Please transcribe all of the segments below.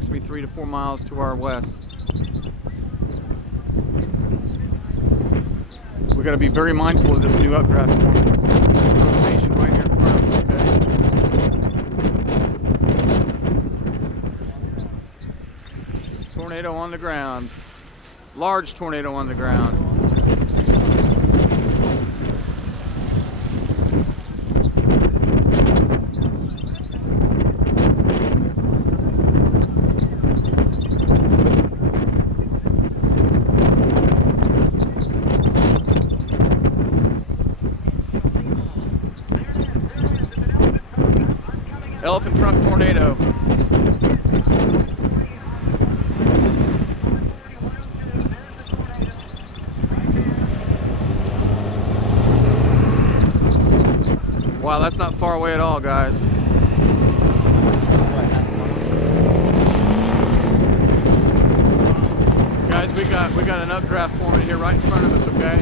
approximately 3 to 4 miles to our west. We've got to be very mindful of this new updraft rotation right here in front of us, okay? Tornado on the ground. Large tornado on the ground. Elephant trunk tornado. Wow, that's not far away at all, guys. Guys, we got an updraft forming here right in front of us, okay?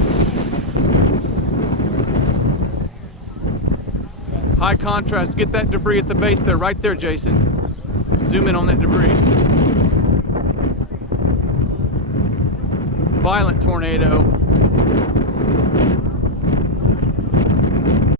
High contrast. Get that debris at the base there, right there, Jason. Zoom in on that debris. Violent tornado.